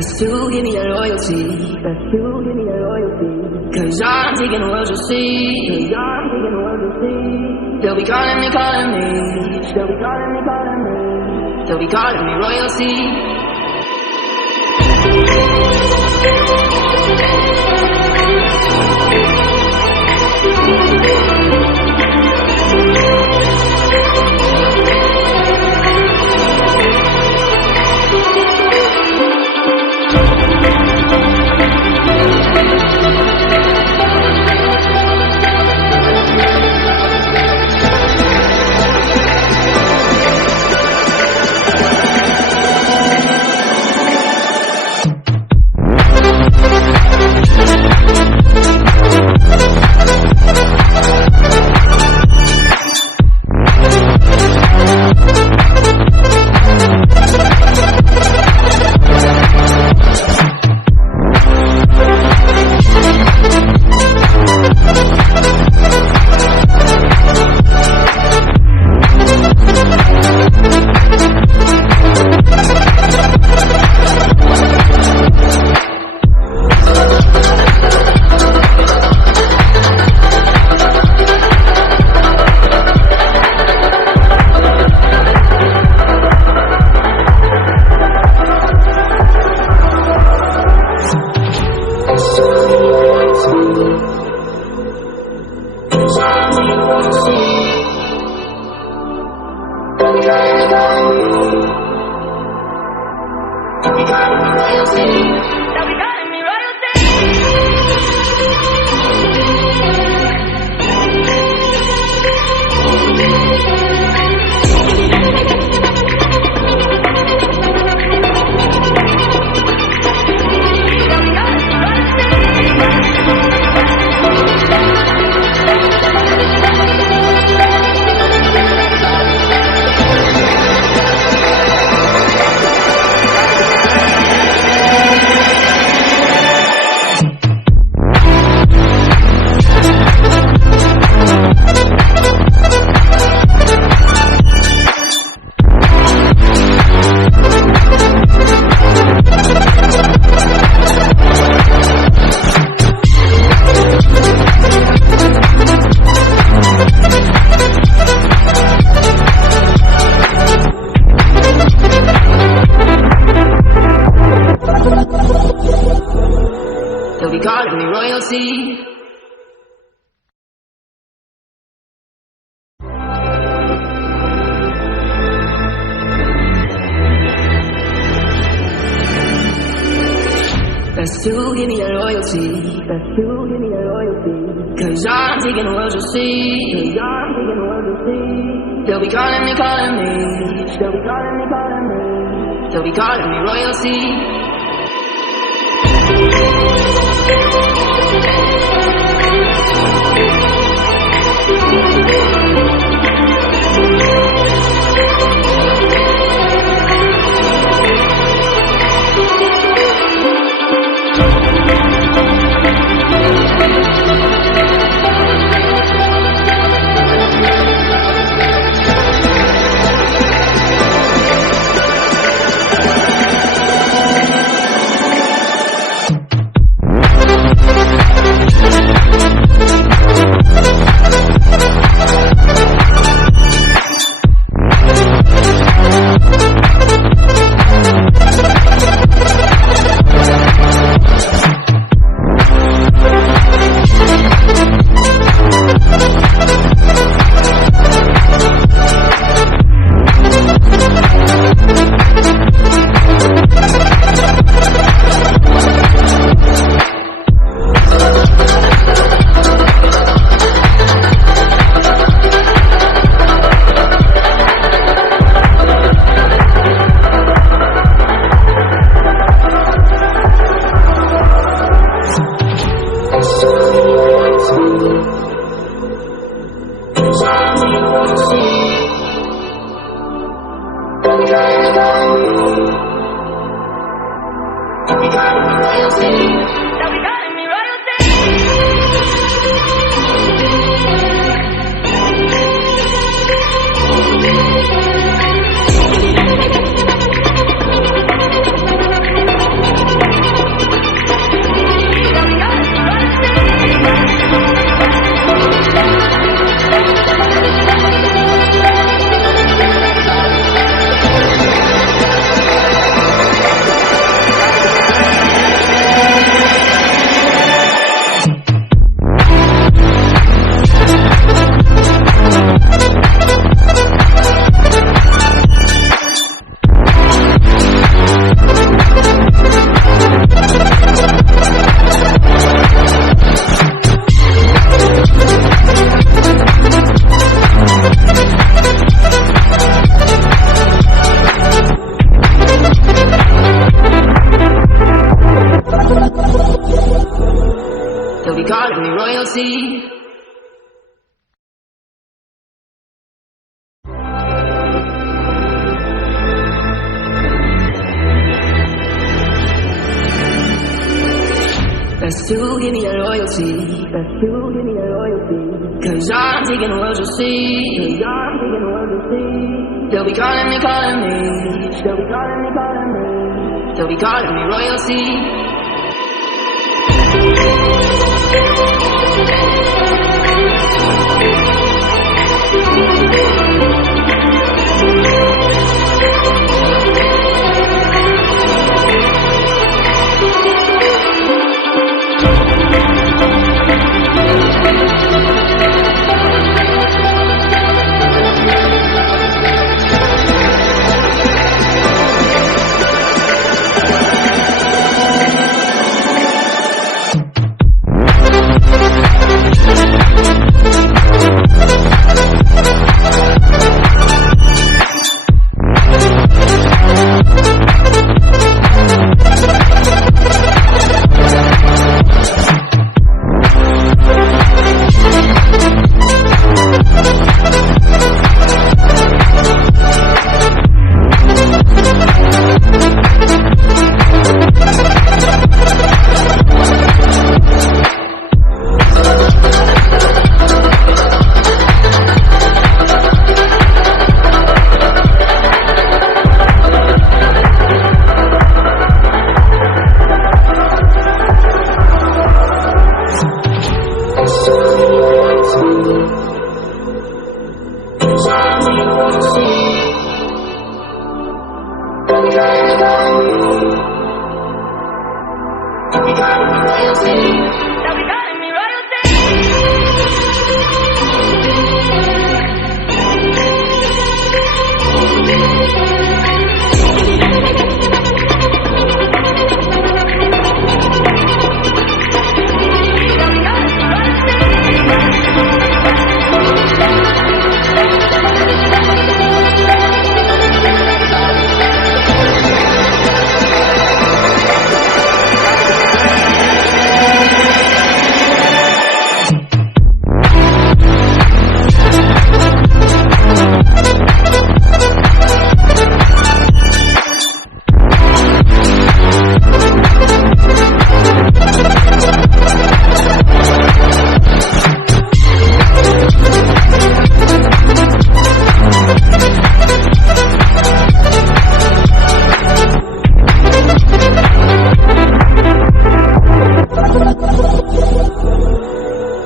Best to give me that loyalty. Best to give me that loyalty. 'Cause I'm taking the world you'll see. 'Cause I'm taking the world you'll see. They'll be calling me, calling me. They'll be calling me, calling me. They'll be calling me royalty. They'll be calling me royalty. Best to give me that loyalty. Best to give me that loyalty. 'Cause I'm taking the world you'll see. 'Cause I'm taking the world you'll see. They'll be calling me, calling me. They'll be calling me, calling me. They'll be calling me royalty. loyalty. Best to give me that loyalty. Cause I'm taking the world you'll see. Cause I'm taking the world you'll see. They'll be calling me, calling me. They'll be calling me, calling me. They'll be calling me royalty.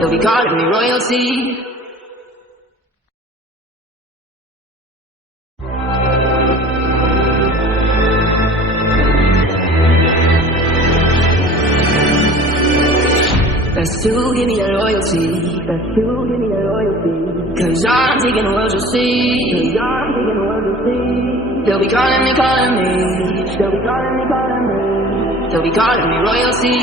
They'll be calling me royalty. Best to give me that loyalty. Best to give me that loyalty. Cause I'm taking the world you'll see. Cause I'm taking the world you'll see. They'll be calling me, calling me. They'll be calling me, calling me. They'll be calling me royalty.